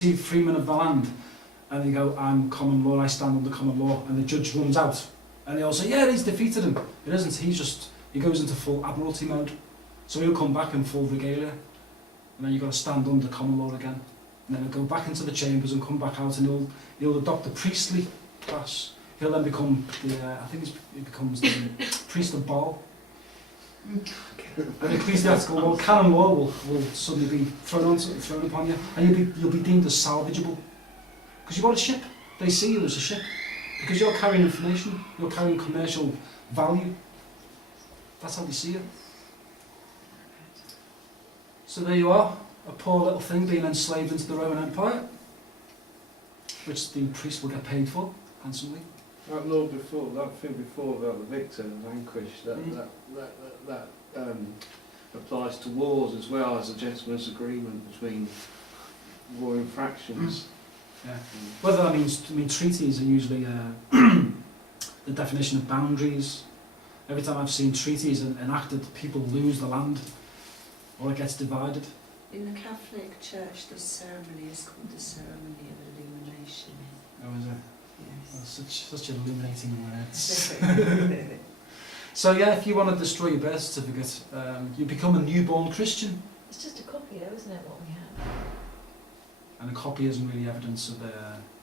see Freeman of the land, and they go, I'm common law, I stand under common law, and the judge runs out. And they all say, yeah, he's defeated him. It isn't, he goes into full admiralty mode. So he'll come back in full regalia, and then you've got to stand under common law again. And then he'll go back into the chambers and come back out, and he'll adopt the priestly class. He'll then become he becomes the priest of Baal. And ecclesiastical law, canon law will suddenly be thrown upon you, and you'll be deemed as salvageable. Because you've got a ship. They see you as a ship. Because you're carrying information, you're carrying commercial value. That's how they see you. So there you are, a poor little thing being enslaved into the Roman Empire, which the priest will get paid for, handsomely. That law before, that thing before about the victor and vanquished, that applies to wars as well as a gentleman's agreement between warring fractions. Yeah. Whether that means, treaties are usually the definition of boundaries. Every time I've seen treaties enacted, people lose the land, or it gets divided. In the Catholic Church, this ceremony is called the ceremony of illumination. Oh, is it? Yes. Oh, such illuminating words. So yeah, if you want to destroy your birth certificate, you become a newborn Christian. It's just a copy though, isn't it, what we have? And a copy isn't really evidence of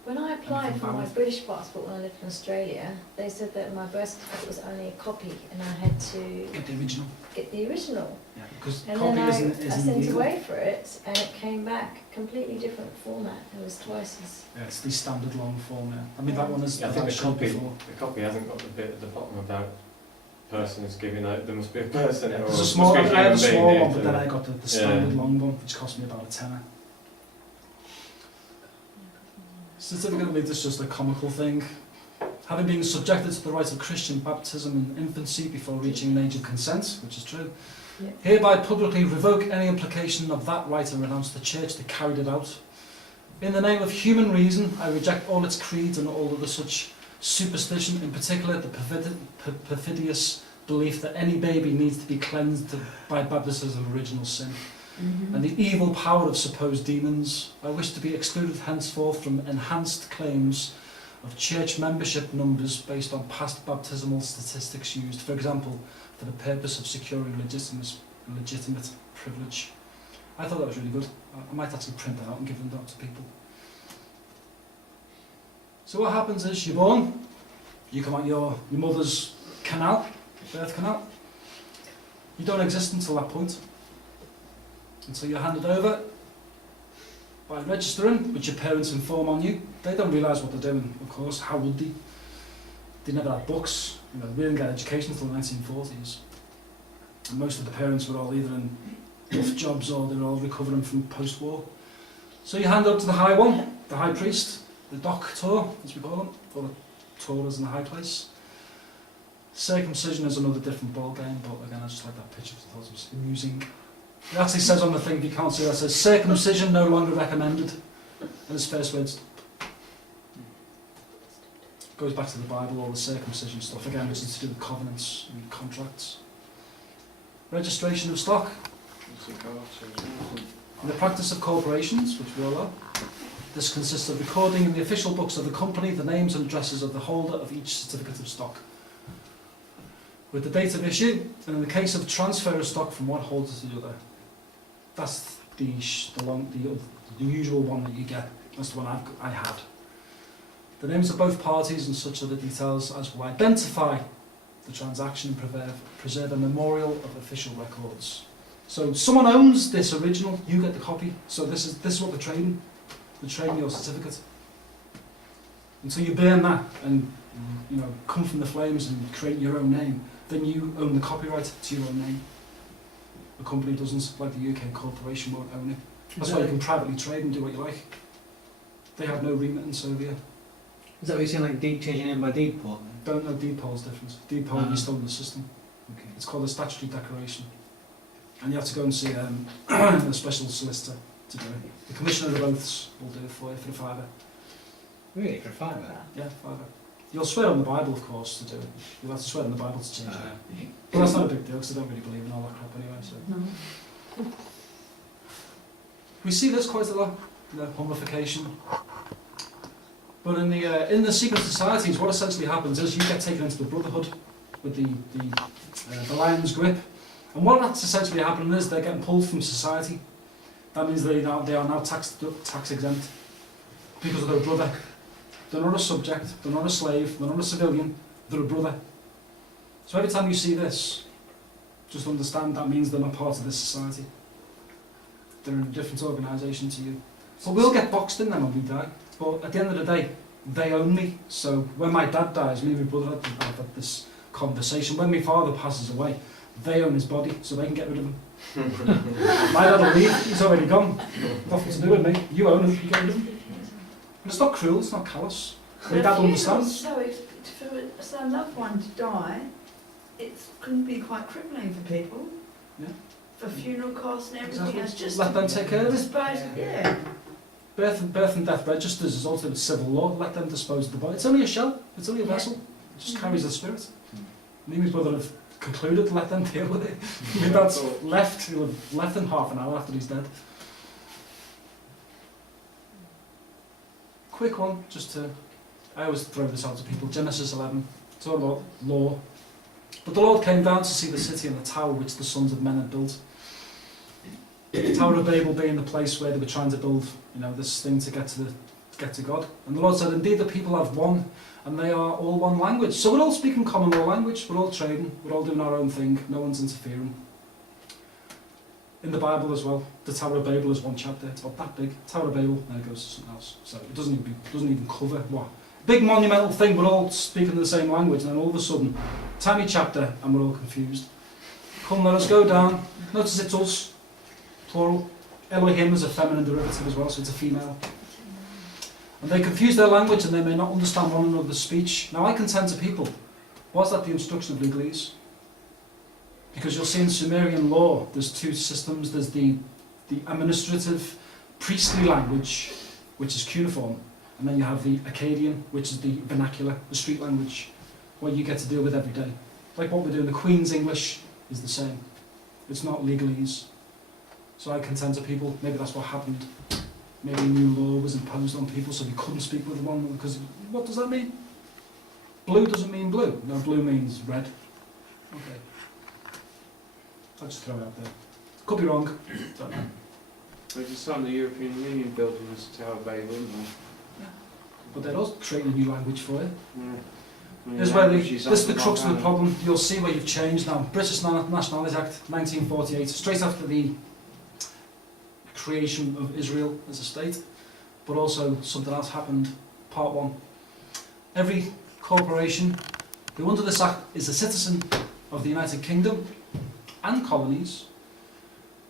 When I applied anything for my valid. British passport when I lived in Australia, they said that my birth certificate was only a copy and I had to Get the original. get the original. Yeah, because And copy then I isn't sent legal. away for it and it came back completely different format. It was twice as... Yeah, it's the standard long form. Yeah. I mean that one is. Yeah, I think I've the shown copy, before. the copy hasn't got the bit at the bottom about person is giving out. There must be a person. Yeah, or there's a small. I must be had a human being small there one, but to- then I got the standard long one, which cost me about a tenner. Certificate of is just a comical thing. Having been subjected to the rite of Christian baptism in infancy before reaching an age of consent, which is true, Yeah. hereby publicly revoke any implication of that rite and renounce the church that carried it out. In the name of human reason, I reject all its creeds and all other such superstition, in particular the perfidious belief that any baby needs to be cleansed by baptism of original sin. And the evil power of supposed demons. I wish to be excluded henceforth from enhanced claims of church membership numbers based on past baptismal statistics used, for example, for the purpose of securing legitimate privilege. I thought that was really good. I might actually print that out and give them out to people. So what happens is you're born, you come out your mother's canal, birth canal. You don't exist until that point. Until you're handed over by registering, which your parents inform on you. They don't realise what they're doing, of course. How would they? They never had books. You know, we didn't get education until the 1940s. And most of the parents were all either in rough jobs or they were all recovering from post-war. So you hand up to the high one, the high priest, the doctor, as we call them, or the Torahs in the high place. Circumcision is another different ball game, but again, I just like that picture because I thought it was amusing. It actually says on the thing, you can't see that, it says circumcision no longer recommended. And his first words goes back to the Bible, all the circumcision stuff, again, which is to do with covenants and contracts. Registration of stock. In the practice of corporations, which we all are, this consists of recording in the official books of the company the names and addresses of the holder of each certificate of stock, with the date of issue, and in the case of transfer of stock from one holder to the other. That's the usual one that you get. That's the one I had. The names of both parties and such other details as will identify the transaction and preserve a memorial of official records. So someone owns this original, you get the copy. So this is what they're trading. They're trading your certificate. Until you burn that and come from the flames and create your own name, then you own the copyright to your own name. The company doesn't, like the UK corporation won't own it. That's why you can privately trade and do what you like. They have no remittance over here. Is that what you're saying, like deed changing in by deed poll? Don't know, deed poll's different. Deed poll is still in the system. Okay. It's called a statutory declaration. And you have to go and see a special solicitor to do it. The Commissioner of Oaths will do it for you for the £5. Really, for a £5? Yeah, £5. You'll swear on the Bible, of course, to do it. You'll have to swear on the Bible to change it. But that's not a big deal, because I don't really believe in all that crap anyway. So. No. We see this quite a lot. mummification. But in the secret societies, what essentially happens is you get taken into the brotherhood with the lion's grip. And what that's essentially happening is they're getting pulled from society. That means they are now tax exempt because they're a brother. They're not a subject, they're not a slave, they're not a civilian, they're a brother. So every time you see this, just understand that means they're not part of this society. They're in a different organisation to you. So we'll get boxed in them when we die, but at the end of the day, they own me. So when my dad dies, me and my brother had this conversation. When my father passes away, they own his body, so they can get rid of him. My dad will leave, he's already gone. Nothing to do with me. You own him, you get rid of him. And it's not cruel, it's not callous. My dad understands. So if for a loved one to die, it can be quite crippling for people. Yeah. For funeral costs and everything. Exactly. It's just Let them take care of it. dispose. Yeah. Birth and death registers is also civil law. Let them dispose of the body. It's only a shell. It's only a vessel. It just carries the spirit. Me and my brother have concluded. Let them deal with it. My dad's left. He'll have left in half an hour after he's dead. Quick one, just to. I always throw this out to people. Genesis 11. It's all about law. But the Lord came down to see the city and the tower which the sons of men had built. The Tower of Babel being the place where they were trying to build, this thing to get to God. And the Lord said, indeed the people have one, and they are all one language. So we're all speaking common law language, we're all trading, we're all doing our own thing, no one's interfering. In the Bible as well, the Tower of Babel is one chapter, it's about that big. Tower of Babel, there it goes to something else. So it doesn't even cover what? Big monumental thing, we're all speaking the same language, and then all of a sudden, tiny chapter, and we're all confused. Come, let us go down. Notice it's us. Plural. Elohim is a feminine derivative as well, so it's a female. And they confuse their language and they may not understand one another's speech. Now I contend to people, was that the instruction of legalese? Because you'll see in Sumerian law, there's two systems. There's the administrative, priestly language, which is cuneiform, and then you have the Akkadian, which is the vernacular, the street language, what you get to deal with every day. Like what we're doing, the Queen's English is the same. It's not legalese. So I contend to people, maybe that's what happened. Maybe a new law was imposed on people so they couldn't speak with one another, because what does that mean? Blue doesn't mean blue. No, blue means red. Okay. I'll just throw it out there. Could be wrong. Don't know. There's just some of the European Union building this Tower of Babel, isn't there? But they're also creating a new language for it. Yeah. I mean, This is where language is this is the something crux like of the that. problem. You'll see where you've changed now. British Nationality Act, 1948, straight after the creation of Israel as a state, but also something else happened. Part 1. Every corporation who under this act is a citizen of the United Kingdom and colonies,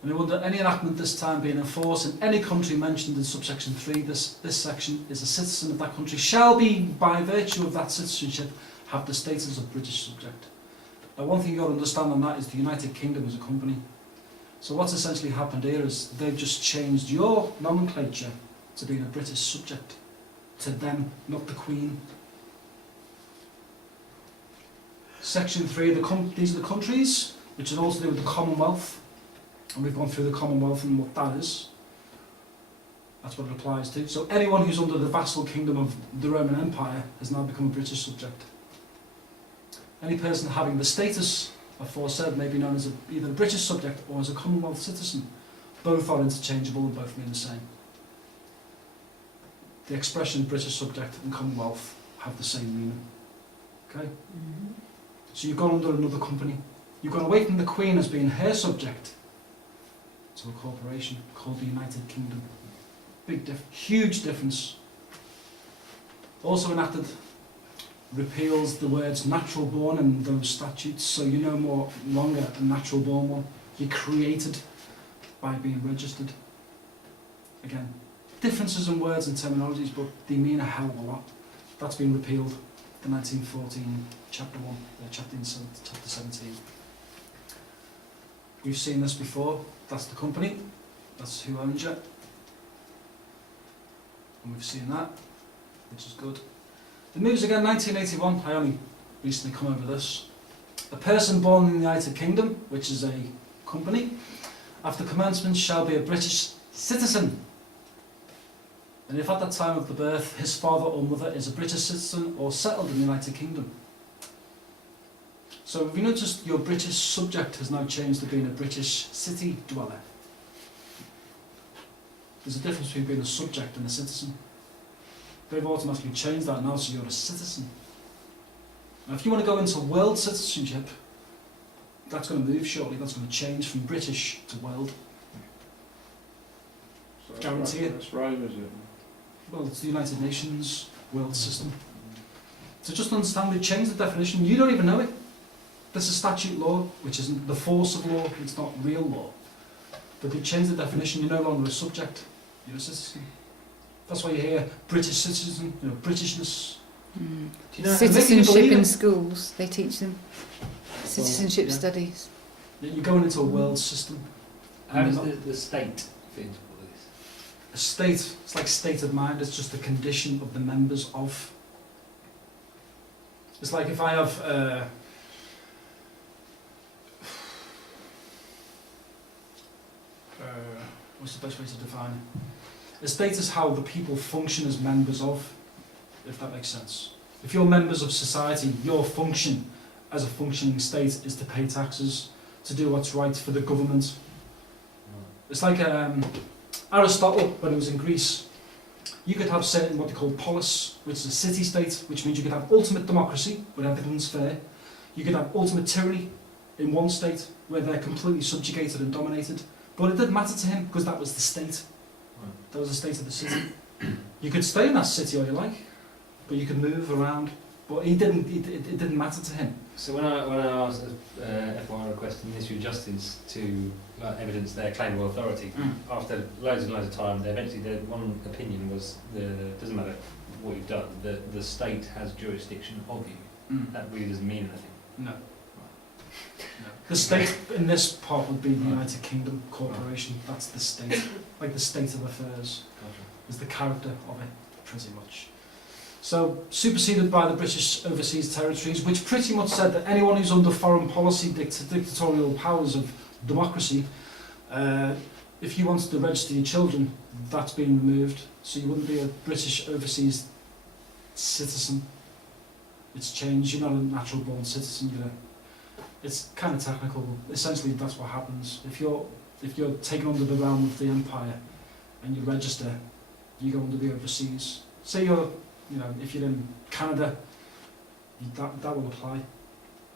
and who under any enactment this time being in force in any country mentioned in subsection 3, this section is a citizen of that country, shall be, by virtue of that citizenship, have the status of British subject. Now one thing you've got to understand on that is the United Kingdom is a company. So what's essentially happened here is they've just changed your nomenclature to being a British subject. To them, not the Queen. Section 3, these are the countries, which is also to do with the Commonwealth. And we've gone through the Commonwealth and what that is. That's what it applies to. So anyone who's under the vassal kingdom of the Roman Empire has now become a British subject. Any person having the status aforesaid may be known as either a British subject or as a Commonwealth citizen. Both are interchangeable and both mean the same. The expression British subject and Commonwealth have the same meaning. Okay? Mm-hmm. So you've gone under another company. You've gone away from the Queen as being her subject to a corporation called the United Kingdom. Huge difference. Also enacted repeals the words natural born in those statutes, so you're no more longer a natural born one. You're created by being registered. Again, differences in words and terminologies, but they mean a hell of a lot. That's been repealed, the 1914 chapter 1, chapter 17. We've seen this before. That's the company. That's who owns it. And we've seen that, which is good. The news again, 1981. I only recently come over this. A person born in the United Kingdom, which is a company, after commencement shall be a British citizen. And if at that time of the birth his father or mother is a British citizen or settled in the United Kingdom. So have you noticed your British subject has now changed to being a British city dweller? There's a difference between being a subject and a citizen. They've automatically changed that now, so you're a citizen. Now if you want to go into world citizenship, that's going to move shortly, that's going to change from British to world. So Guarantee it. That's Rome, is it? Well, it's the United Nations world system. So just understand, they've changed the definition, you don't even know it. This is statute law, which isn't the force of law, it's not real law. But they've changed the definition, you're no longer a subject, you're a citizen. That's why you hear British citizen, you know, Britishness. Mm. Do you know, Citizenship believe in it? schools, they teach them. Citizenship yeah. studies. You're going into a world system. How And does you're not- the state fit into all this? A state, it's like state of mind, it's just a condition of the members of. It's like if I have what's the best way to define it? A state is how the people function as members of, if that makes sense. If you're members of society, your function as a functioning state is to pay taxes, to do what's right for the government. It's like Aristotle, when he was in Greece, you could have certain what they call polis, which is a city-state, which means you could have ultimate democracy, where everything's fair. You could have ultimate tyranny in one state, where they're completely subjugated and dominated. But it didn't matter to him, because that was the state. That was the state of the city. You could stay in that city all you like, but you could move around. But he didn't. It didn't matter to him. So when I asked FY requesting the Ministry of Justice to evidence their claim of authority, after loads and loads of time, they eventually their one opinion was doesn't matter what you've done, the state has jurisdiction of you. That really doesn't mean anything. No. The state in this part would be the United Kingdom Corporation. That's the state, like the state of affairs, is the character of it, pretty much. So, superseded by the British Overseas Territories, which pretty much said that anyone who's under foreign policy dictatorial powers of democracy, if you wanted to register your children, that's been removed. So you wouldn't be a British Overseas citizen. It's changed. You're not a natural born citizen. It's kind of technical. Essentially, that's what happens. If you're taken under the realm of the empire and you register, you go under the overseas. Say if you're in Canada, that will apply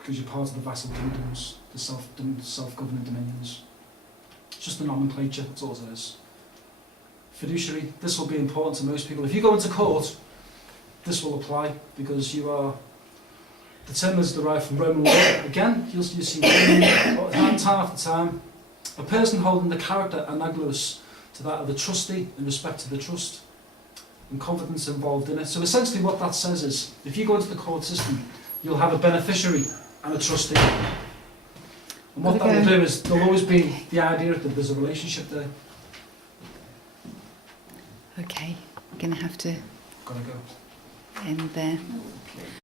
because you're part of the vassal kingdoms, the self-governing dominions. It's just the nomenclature. That's all it is. Fiduciary. This will be important to most people. If you go into court, this will apply because you are. The term is derived from Roman law. Again, you'll see time after time. A person holding the character analogous to that of the trustee in respect to the trust and confidence involved in it. So essentially what that says is, if you go into the court system, you'll have a beneficiary and a trustee. And what that will do is, there'll always be the idea that there's a relationship there. Okay, we're going to have to Gotta go. end there.